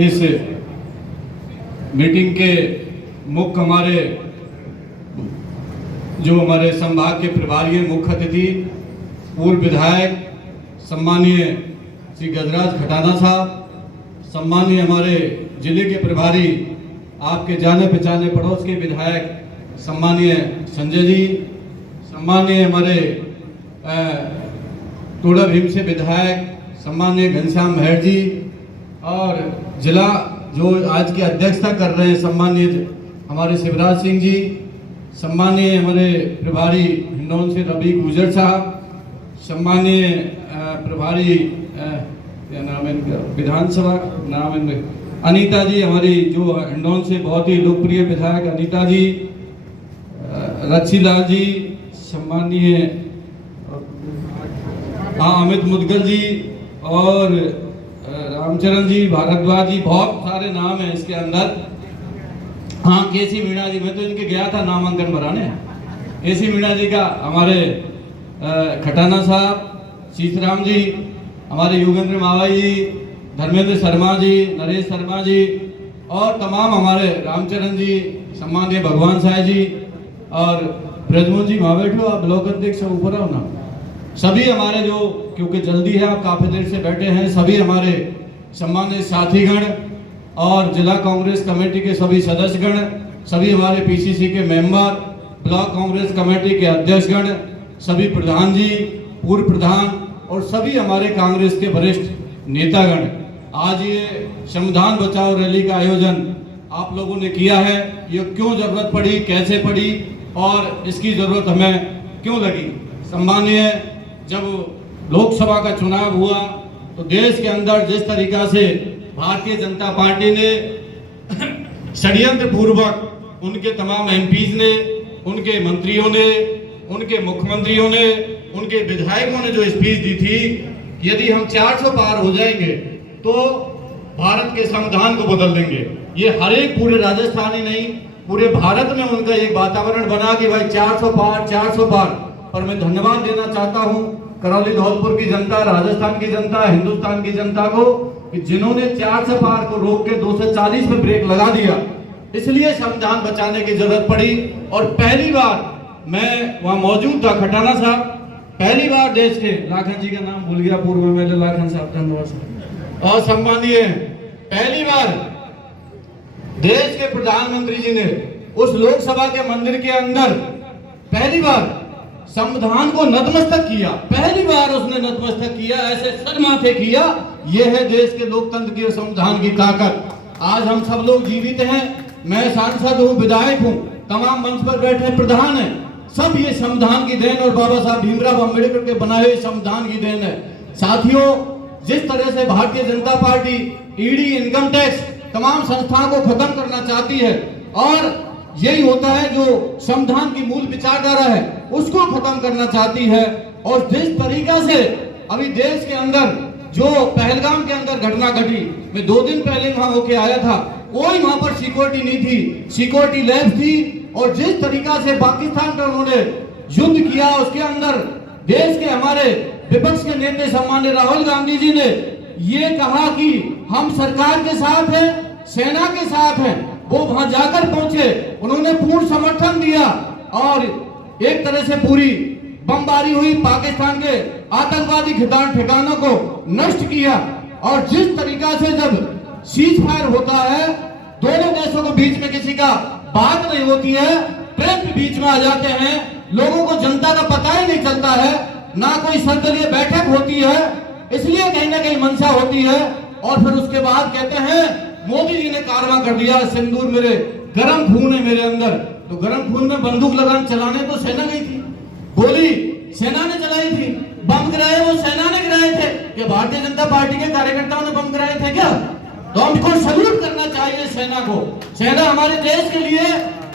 इस मीटिंग के मुख्य हमारे संभाग के प्रभारी मुख्य अतिथि पूर्व विधायक सम्मानीय श्री गजराज खटाना साहब, सम्मानीय हमारे जिले के प्रभारी आपके जाने पहचाने पड़ोस के विधायक सम्मानीय संजय जी, सम्मानीय हमारे टोडा भीम से विधायक सम्मानीय घनश्याम मेहर जी, और जिला जो आज की अध्यक्षता कर रहे हैं सम्मानीय हमारे शिवराज सिंह जी, सम्मानीय हमारे प्रभारी हिंडौन से रवि गुजर साहब, सम्मानीय प्रभारी क्या नाम है इनका विधानसभा नाम है अनीता जी, हमारी जो हिंडौन से बहुत ही लोकप्रिय विधायक अनीता जी, रक्षीलाल जी, सम्मानीय अमित मुदगल जी और रामचरण जी, भारद्वाज जी, बहुत सारे नाम हैं इसके अंदर। हाँ, केसी मीणा जी, मैं तो इनके गया था नामांकन भराने। केसी मीणा जी का, हमारे खटाना साहब, सीतराम जी, हमारे योगेंद्र मावाई जी, धर्मेंद्र शर्मा जी, नरेश शर्मा जी और तमाम हमारे रामचरण जी, सम्मानीय भगवान साय जी और ब्रजमोहन जी, वहाँ बैठो आप, ब्लॉक अध्यक्ष ऊपर आओ ना। सभी हमारे जो, क्योंकि जल्दी है आप काफी देर से बैठे हैं, सभी हमारे सम्मानित साथीगण और जिला कांग्रेस कमेटी के सभी सदस्यगण, सभी हमारे पीसीसी के मेंबर, ब्लॉक कांग्रेस कमेटी के अध्यक्षगण, सभी प्रधान जी, पूर्व प्रधान और सभी हमारे कांग्रेस के वरिष्ठ नेतागण, आज ये संविधान बचाओ रैली का आयोजन आप लोगों ने किया है। ये क्यों जरूरत पड़ी, कैसे पड़ी और इसकी जरूरत हमें क्यों लगी? सम्मानीय, जब लोकसभा का चुनाव हुआ तो देश के अंदर जिस तरीका से भारतीय जनता पार्टी ने षड्यंत्र पूर्वक उनके तमाम एमपीज ने, उनके मंत्रियों ने, उनके मुख्यमंत्रियों ने, उनके विधायकों ने जो स्पीच दी थी, यदि हम 400 पार हो जाएंगे तो भारत के संविधान को बदल देंगे। ये हर एक पूरे राजस्थान ही नहीं, पूरे भारत में उनका एक वातावरण बना कि भाई 400 पार, 400 पार। पर मैं धन्यवाद देना चाहता हूं करौली धौलपुर की जनता, राजस्थान की जनता, हिंदुस्तान की जनता को कि जिन्होंने 400 पार को रोक के 240 पे ब्रेक लगा दिया। इसलिए संविधान बचाने की जरूरत पड़ी। और पहली बार मैं वहां मौजूद था, खटाना साहब, पहली बार देश के, लाखन जी का नाम भूल गया, पूर्व में लाखन साहब, धन्यवाद। और सम्मानीय, पहली बार देश के प्रधानमंत्री जी ने उस लोकसभा के मंदिर के अंदर पहली बार संविधान को नतमस्तक किया, पहली बार उसने नतमस्तक किया, ऐसे सर माथे किया। यह है देश के लोकतंत्र की, संविधान की ताकत। आज हम सब लोग जीवित हैं, मैं सांसद हूँ, विधायक हूँ, तमाम मंच पर बैठे प्रधान हैं, सब ये संविधान की देन और बाबा साहब भीमराव अम्बेडकर के बनाए हुए संविधान की देन है। साथियों, जिस तरह से Bharatiya Janata party ED, income tax, तमाम संस्थाओं को खत्म करना चाहती है और यही होता है जो संविधान की मूल विचारधारा है उसको खत्म करना चाहती है। और जिस तरीका से अभी देश के अंदर जो पहलगाम के अंदर घटना घटी, मैं 2 दिन पहले वहां होके आया था, कोई वहां पर सिक्योरिटी नहीं थी, सिक्योरिटी लैब थी। और जिस तरीका से पाकिस्तान पर उन्होंने युद्ध किया, उसके अंदर देश के हमारे विपक्ष के नेता सम्मानित राहुल गांधी जी ने ये कहा कि हम सरकार के साथ हैं, सेना के साथ हैं। वो वहां जाकर पहुंचे, उन्होंने पूर्ण समर्थन दिया और एक तरह से पूरी बमबारी हुई, पाकिस्तान के आतंकवादी ठिकानों को नष्ट किया। और जिस तरीका से जब सीज फायर होता है, दोनों देशों के बीच में किसी का बात नहीं होती है, ट्रंप बीच में आ जाते हैं, लोगों को जनता का पता ही नहीं चलता है, ना कोई सर्वदलीय बैठक होती है, इसलिए कहीं ना कहीं मंशा होती है। और फिर उसके बाद कहते हैं मोदी जी ने कारवां कर दिया, सिंदूर मेरे गर्म खून है मेरे अंदर। तो गर्म खून में बंदूक लगान चलाने तो सेना गई थी, गोली सेना ने चलाई थी, बम गिराए वो सेना ने गिराए थे, क्या भारतीय जनता पार्टी के कार्यकर्ताओं ने बम गिराए थे क्या? तो हमको सल्यूट करना चाहिए सेना को। सेना हमारे देश के लिए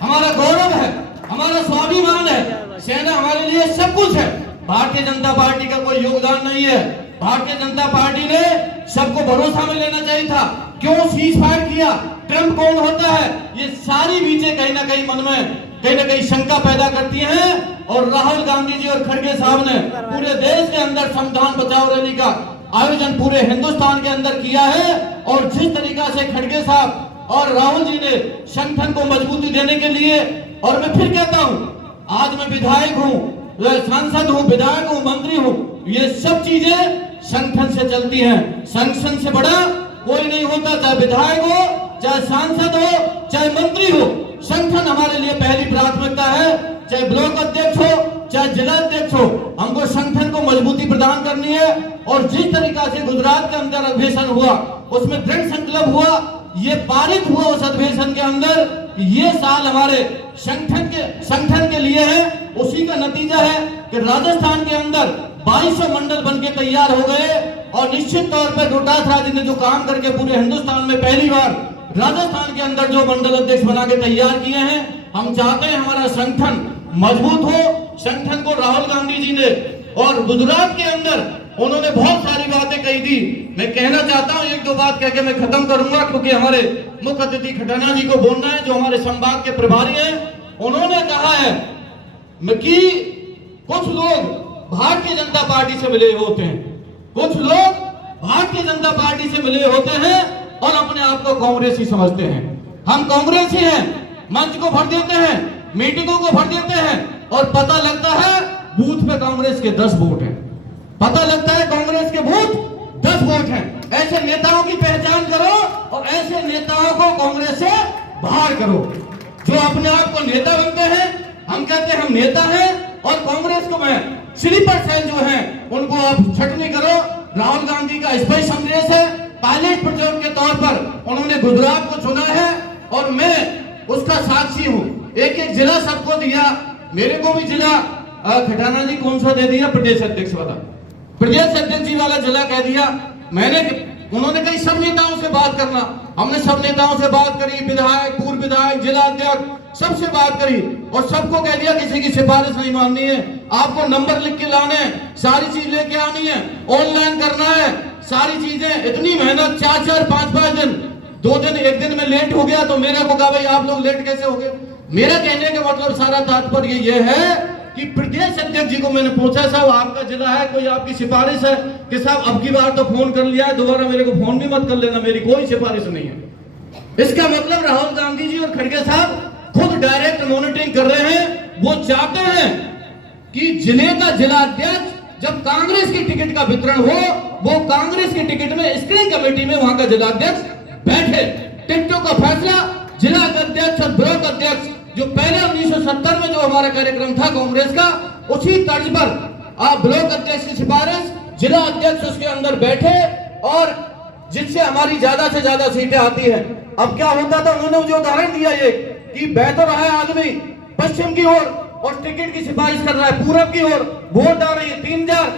हमारा गौरव है, हमारा स्वाभिमान है, सेना हमारे लिए सब कुछ है। भारतीय जनता पार्टी का कोई योगदान नहीं है। भारतीय जनता पार्टी ने सबको भरोसा में लेना चाहिए था। क्यों सीज फायर किया? ट्रंप कौन होता है? ये सारी बीजें कहीं ना कहीं मन में कहीं ना कहीं शंका पैदा करती हैं। और राहुल गांधी जी और खड़गे साहब ने पूरे देश के अंदर संविधान बचाओ रैली का आयोजन पूरे हिंदुस्तान के अंदर किया है। और जिस तरीका से खड़गे साहब और राहुल जी ने संगठन को मजबूती देने के लिए, और मैं फिर कहता हूं, आज मैं विधायक हूं, सांसद हूं, विधायक हूं, मंत्री हूं, ये सब चीजें संगठन से चलती हैं। संगठन से बड़ा कोई नहीं होता, चाहे विधायक हो, चाहे सांसद हो, चाहे मंत्री हो। संगठन हमारे लिए पहली प्राथमिकता है, चाहे ब्लॉक अध्यक्ष हो, चाहे जिला अध्यक्ष हो, हमको संगठन को मजबूती प्रदान करनी है। और जिस तरीका से गुजरात के अंदर अधिवेशन हुआ, उसमें दृढ़ संकल्प हुआ, ये पारित हुआ उस अधिवेशन के अंदर, ये साल हमारे संगठन के लिए है। उसी का नतीजा है कि राजस्थान के अंदर 2200 मंडल बनके तैयार हो गए। और निश्चित तौर पर डोटासरा जी ने जो काम करके पूरे हिंदुस्तान में पहली बार राजस्थान के अंदर जो मंडल अध्यक्ष बना के तैयार किए हैं, हम चाहते हैं हमारा संगठन मजबूत हो। संगठन को राहुल गांधी जी ने और गुजरात के अंदर उन्होंने बहुत सारी बातें कही थी। मैं कहना चाहता हूं, एक दो बात कह के मैं खत्म करूंगा, क्योंकि हमारे मुख्य अतिथि खटाना जी को बोलना है, जो हमारे संभाग के प्रभारी हैं। उन्होंने कहा है कि कुछ लोग भारतीय जनता पार्टी से मिले होते हैं, कुछ लोग भारतीय जनता पार्टी से मिले होते हैं और अपने आप को कांग्रेसी समझते हैं। हम कांग्रेसी हैं, मंच को भर देते हैं, मीटिंगों को भर देते हैं, और पता लगता है बूथ पे कांग्रेस के 10 वोट हैं। पता लगता है कांग्रेस के बूथ 10 वोट हैं। ऐसे नेताओं की पहचान करो और ऐसे नेताओं को कांग्रेस से बाहर करो। जो अपने आप को नेता बनते हैं, हम कहते हैं हम नेता हैं, और कांग्रेस को मैं स्लीपर सेल जो है उनको आप छटनी करो। राहुल गांधी का स्पष्ट संदेश है, पायलट प्रोजेक्ट के तौर पर उन्होंने गुजरात को चुना है, और मैं उसका साक्षी हूं। एक एक जिला सबको दिया, मेरे को भी जिला खटाना जी कौन सा दे दिया, प्रदेश अध्यक्ष वाला, प्रदेश अध्यक्ष जी वाला जिला कह दिया मैंने। उन्होंने कही सब नेताओं से बात करना, हमने सब नेताओं से बात करी, विधायक, पूर्व विधायक, जिला अध्यक्ष, सबसे बात करी, और सबको कह दिया किसी की सिफारिश नहीं माननी है, आपको नंबर लिख के लाने, सारी चीज लेके आनी है, ऑनलाइन करना है, सारी चीजें। इतनी मेहनत, 4-4, 5-5 दिन, 2 दिन, 1 दिन में लेट हो गया तो मेरे को कहा भाई आप लोग लेट कैसे हो गए। मेरा कहने का मतलब सारा तात्पर्य ये है कि प्रदेश अध्यक्ष जी को मैंने पूछा, साहब आपका जिला है, कोई आपकी सिफारिश है कि साहब अब की बार तो फोन कर लिया है, दोबारा मेरे को फोन भी मत कर लेना, मेरी कोई सिफारिश नहीं है। इसका मतलब राहुल गांधी जी और खड़गे साहब खुद डायरेक्ट मॉनिटरिंग कर रहे हैं। वो चाहते हैं कि जिले का जिला अध्यक्ष जब कांग्रेस की टिकट का वितरण हो, वो कांग्रेस की टिकट में स्क्रीनिंग कमेटी में वहां का जिला अध्यक्ष बैठे। टिकटों का फैसला जिला अध्यक्ष और ब्लॉक अध्यक्ष, जो पहले 1970 में जो हमारा कार्यक्रम था कांग्रेस का, उसी तर्ज पर आप ब्लॉक अध्यक्ष की सिफारिश, जिला अध्यक्ष उसके अंदर बैठे, और जिससे हमारी ज्यादा से ज्यादा सीटें आती हैं। अब क्या होता था, उन्होंने जो उदाहरण दिया ये कि बेहतर है आदमी पश्चिम की ओर और टिकट की सिफारिश कर रहा है पूरब की ओर, वोट आ रही है 3000,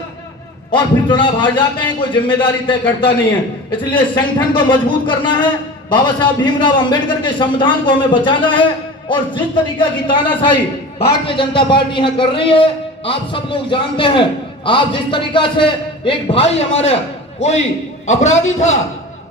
और फिर चुनाव हार जाते हैं, कोई जिम्मेदारी तय करता नहीं है। इसलिए संगठन को मजबूत करना है, बाबा साहब भीमराव अंबेडकर के संविधान को हमें बचाना है। और जिस तरीका की तानाशाही भारतीय जनता पार्टी यहाँ कर रही है, आप सब लोग जानते हैं। आप जिस तरीका से एक भाई हमारा कोई अपराधी था,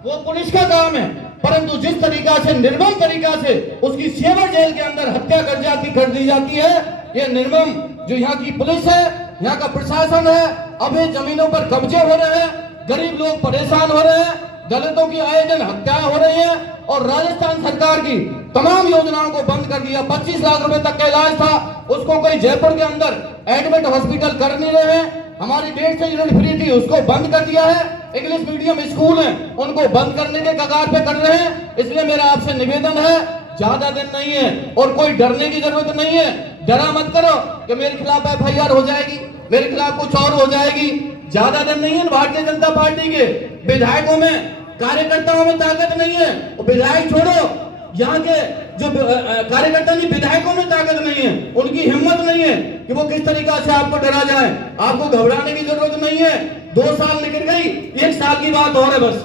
वो पुलिस का काम है, परंतु जिस तरीका से निर्मम तरीका से उसकी सेवा जेल के अंदर हत्या कर दी जाती है, ये निर्मम जो यहाँ की पुलिस है, यहाँ का प्रशासन है, अवैध जमीनों पर कब्जे हो रहे हैं, गरीब लोग परेशान हो रहे हैं, दलितों की आए दिन हत्याएं हो रही हैं, और राजस्थान सरकार की तमाम योजनाओं को बंद कर दिया। 25 लाख रुपए तक का इलाज था, उसको कोई जयपुर के अंदर एडमिट हॉस्पिटल कर नहीं रहे हैं। हमारी 150 यूनिट फ्री थी, उसको बंद कर दिया है। इंग्लिश मीडियम स्कूल है, उनको बंद करने के कगार पे कर रहे हैं। इसलिए मेरा आपसे निवेदन है, ज्यादा दिन नहीं है और कोई डरने की जरूरत नहीं है। डरा मत करो कि मेरे खिलाफ FIR हो जाएगी, मेरे खिलाफ कुछ और हो जाएगी। ज्यादा दिन नहीं है। भारतीय जनता पार्टी के विधायकों में, कार्यकर्ताओं में ताकत नहीं है। विधायक छोड़ो, यहाँ के जो कार्यकर्ता नहीं, विधायकों में ताकत नहीं है, उनकी हिम्मत नहीं है कि वो किस तरीका से आपको डरा जाए। आपको घबराने की जरूरत नहीं है। 2 साल निकल गई, 1 साल की बात और है, बस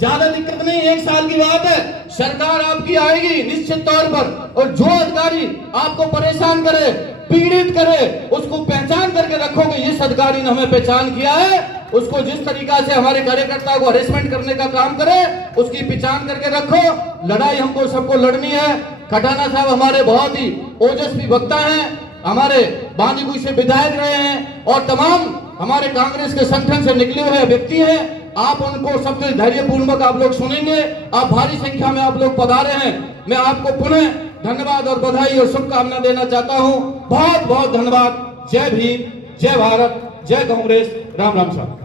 ज्यादा दिक्कत नहीं, 1 साल की बात है। सरकार आपकी आएगी निश्चित तौर पर, और जो अधिकारी आपको परेशान करे, पीड़ित करे, उसको पहचान करके रखोगे। जिस अधिकारी ने हमें पहचान किया है, उसको जिस तरीका से हमारे कार्यकर्ता को हरेसमेंट करने का काम करे, उसकी पहचान करके रखो। लड़ाई हमको सबको लड़नी है। खटाना साहब हमारे बहुत ही ओजस्वी वक्ता हैं, हमारे बांदीकुई से विधायक रहे हैं, और तमाम हमारे कांग्रेस के संगठन से निकले हुए व्यक्ति हैं। आप उनको सबसे धैर्यपूर्वक आप लोग सुनेंगे। आप भारी संख्या में आप लोग पधारे हैं। मैं आपको पुनः धन्यवाद और बधाई और शुभकामना देना चाहता हूं। बहुत बहुत धन्यवाद। जय भीम, जय भारत, जय कांग्रेस। राम राम साहब।